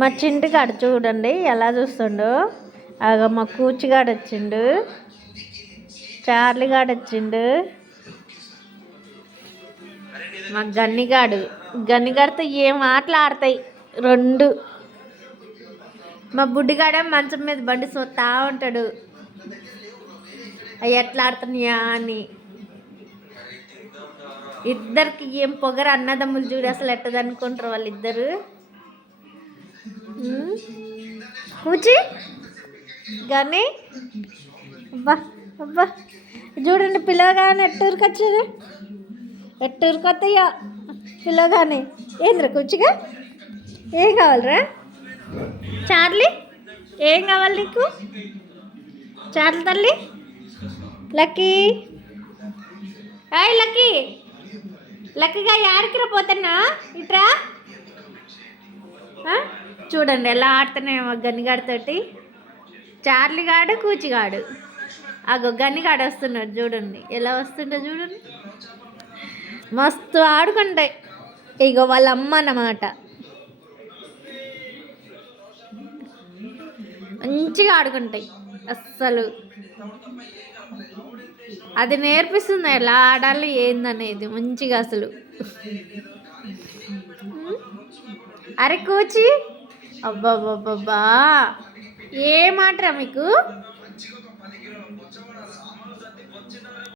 మా చింటిగాడు చూడండి ఎలా చూస్తుండో. అగ మా కూచిగాడు వచ్చిండు, చార్లిగాడు వచ్చిండు, మా గన్నిగాడితో ఏం ఆటలు ఆడతాయి రెండు. మా బుడ్డిగాడే మంచం మీద బండి సోతా ఉంటాడు, అవి ఎట్లా ఆడుతున్నాయా అని. ఇద్దరికి ఏం పొగరు అన్నదమ్ములు చూడు, అసలు ఎట్టదనుకుంటారు వాళ్ళిద్దరు. కూచి కానీ అబ్బా అబ్బా చూడండి పిల్లగానే ఎట్టూరుకొచ్చారు, ఎట్టూరుకొత్తయ్యా పిల్లగానే. ఏంద్రా కూచిగా ఏం కావాలరా చార్లీ, ఏం కావాలి నీకు చార్లీ తల్లి? లక్కీ హాయ్ లక్కీ, లక్కీగా యాడికిరా పోతున్నా ఇట్రా. చూడండి ఎలా ఆడుతున్నాయేమో గన్నిగాడితోటి. చార్లిగాడు కూచిగాడు, అగో గన్నిగాడు వస్తున్నాడు చూడండి ఎలా వస్తుండో చూడండి. మస్తు ఆడుకుంటాయి. ఇగో వాళ్ళ అమ్మ అన్నమాట, మంచిగా ఆడుకుంటాయి. అస్సలు అది నేర్పిస్తుంది ఎలా ఆడాలి ఏందనేది మంచిగా అసలు. అరే కూచి, అబ్బాబ్బాబ్బా ఏమాటరా మీకు.